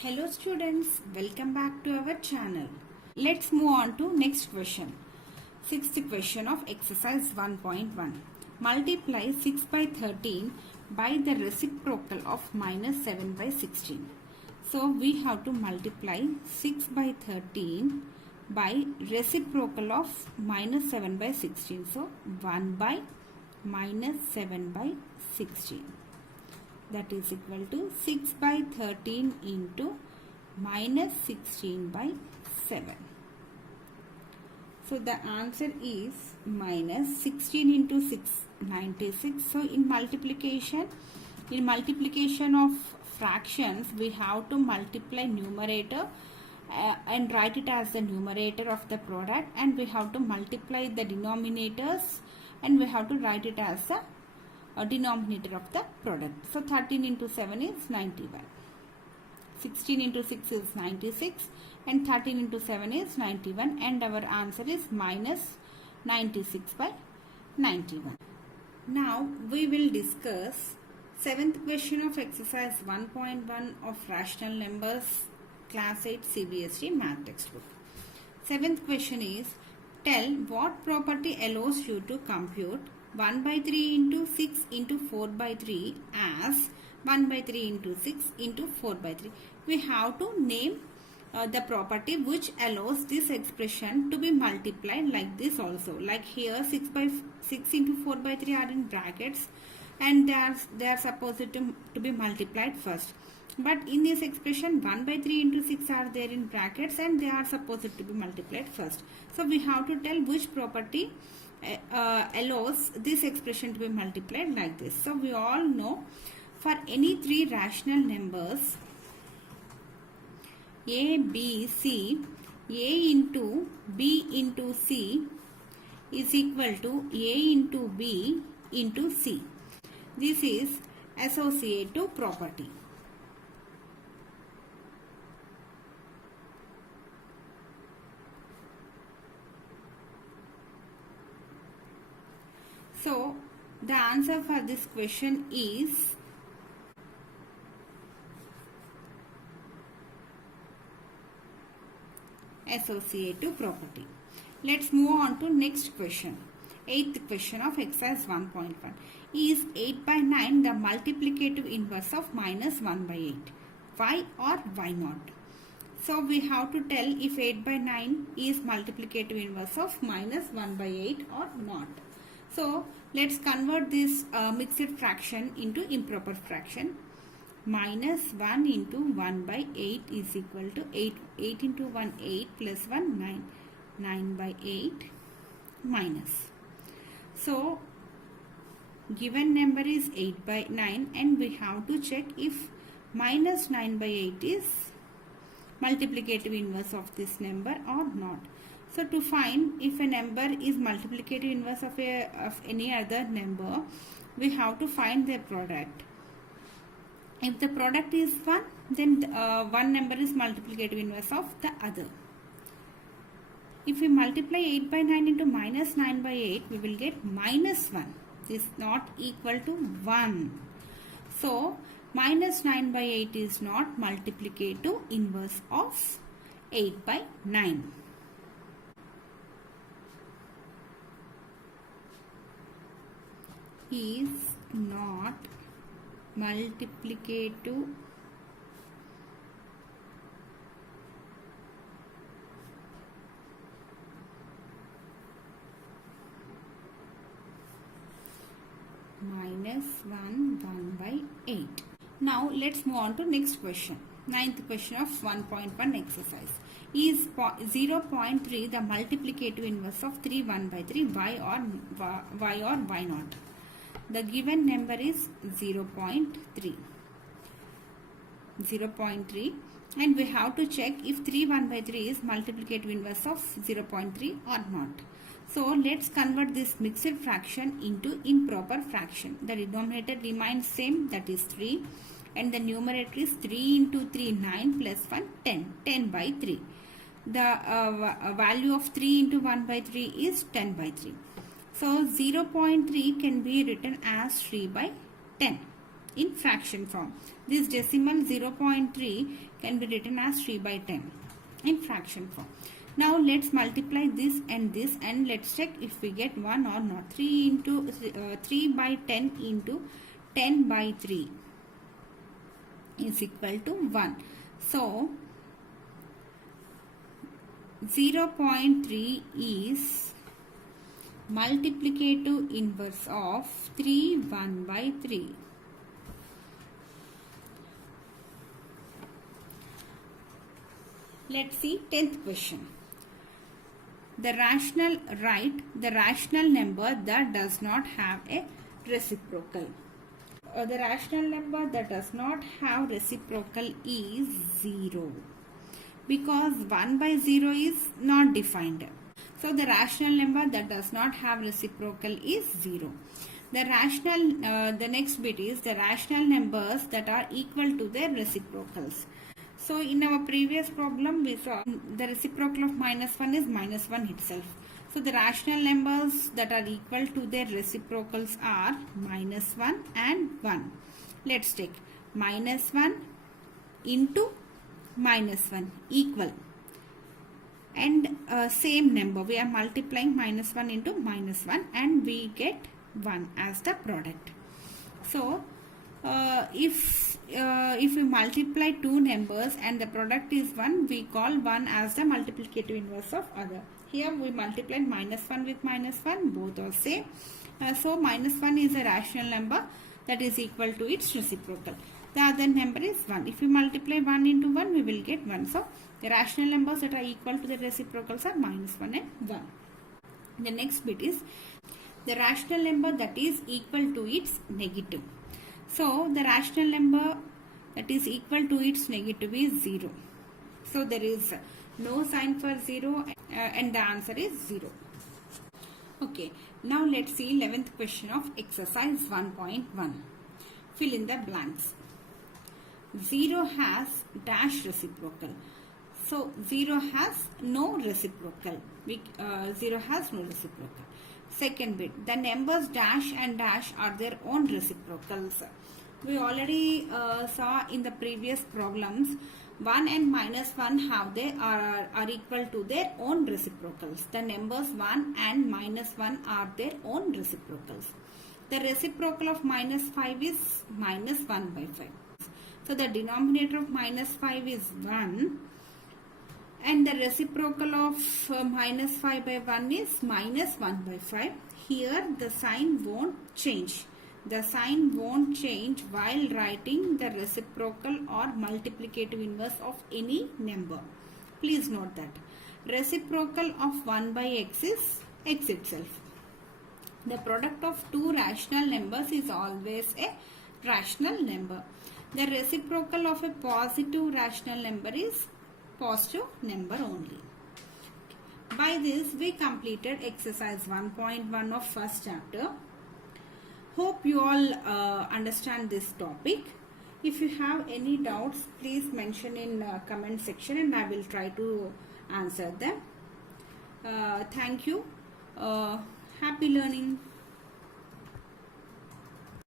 Hello students, welcome back to our channel. Let's move on to next question. Sixth question of exercise 1.1. Multiply 6 by 13 by the reciprocal of minus 7 by 16. So we have to multiply 6 by 13 by reciprocal of minus 7 by 16. So 1 by minus 7 by 16. That is equal to 6 by 13 into minus 16 by 7. So the answer is minus 16 into 6, 96. So in multiplication of fractions, we have to multiply numerator and write it as the numerator of the product, and we have to multiply the denominators and we have to write it as the denominator of the product. So 13 into 7 is 91. 16 into 6 is 96 and 13 into 7 is 91, and our answer is minus 96 by 91. Now we will discuss 7th question of exercise 1.1 of rational numbers class 8 CBSE math textbook. 7th question is, tell what property allows you to compute 1 by 3 into 6 into 4 by 3 as 1 by 3 into 6 into 4 by 3. We have to name the property which allows this expression to be multiplied like this also. Like here 6 into 4 by 3 are in brackets and they are supposed to be multiplied first. But in this expression 1 by 3 into 6 are there in brackets and they are supposed to be multiplied first. So we have to tell which property allows this expression to be multiplied like this. So we all know for any three rational numbers a, b, c, a into b into c is equal to a into b into c. This is associative property. So the answer for this question is associative property. Let's move on to next question. 8th question of exercise 1.1. Is 8 by 9 the multiplicative inverse of minus 1 by 8? Why or why not? So we have to tell if 8 by 9 is multiplicative inverse of minus 1 by 8 or not. So let's convert this mixed fraction into improper fraction. Minus 1 into 1 by 8 is equal to 8 into 1 8 plus 1 9. 9 by 8 minus. So given number is 8 by 9 and we have to check if minus 9 by 8 is multiplicative inverse of this number or not. So to find if a number is multiplicative inverse of any other number, we have to find their product. If the product is 1, then one number is multiplicative inverse of the other. If we multiply 8 by 9 into minus 9 by 8, we will get minus 1. This is not equal to 1. So minus 9 by 8 is not multiplicative inverse of 8 by 9. Is not multiplicative minus 1 by 8. Now let's move on to next question. 9th question of 1.1 exercise. Is 0.3 the multiplicative inverse of 3 1 by 3? Why or why not? The given number is 0.3. 0.3 and we have to check if 3 1 by 3 is multiplicative inverse of 0.3 or not. So let's convert this mixed fraction into improper fraction. The denominator remains same, that is 3, and the numerator is 3 into 3 9 plus 1 10. 10 by 3. The value of 3 into 1 by 3 is 10 by 3. So 0.3 can be written as 3 by 10. in fraction form. This decimal 0.3 can be written as 3 by 10 in fraction form. Now let's multiply this and let's check if we get 1 or not. 3 by 10 into 10 by 3 is equal to 1. So 0.3 is multiplicative inverse of 1 by 3. Let's see 10th question. Write the rational number that does not have a reciprocal. The rational number that does not have reciprocal is 0, because 1 by 0 is not defined. So the rational number that does not have reciprocal is 0. The next bit is the rational numbers that are equal to their reciprocals. So in our previous problem we saw the reciprocal of -1 is -1 itself. So the rational numbers that are equal to their reciprocals are -1 and 1. Let's take -1 into -1 equal, and same number we are multiplying -1 into -1 and we get 1 as the product. So if we multiply two numbers and the product is 1, we call 1 as the multiplicative inverse of other. Here we multiplied -1 with -1, both are same. So -1 is a rational number that is equal to its reciprocal. The other number is 1. If we multiply 1 into 1, we will get 1. So the rational numbers that are equal to the reciprocals are -1 and 1. The next bit is the rational number that is equal to its negative. So the rational number that is equal to its negative is 0. So there is no sign for 0 and the answer is 0. Okay, now let's see 11th question of exercise 1.1. Fill in the blanks. 0 has dash reciprocal. So 0 has no reciprocal. 0 has no reciprocal. Second bit, the numbers dash and dash are their own reciprocals. We already saw in the previous problems 1 and -1 are equal to their own reciprocals. The numbers 1 and -1 are their own reciprocals. The reciprocal of -5 is -1 by 5. So the denominator of -5 is 1 and the reciprocal of -5 by 1 is -1 by 5. Here the sign won't change. The sign won't change while writing the reciprocal or multiplicative inverse of any number. Please note that. Reciprocal of 1 by x is x itself. The product of two rational numbers is always a rational number. The reciprocal of a positive rational number is positive number only. By this we completed exercise 1.1 of first chapter. Hope you all understand this topic. If you have any doubts, please mention in comment section and I will try to answer them. Thank you. Happy learning.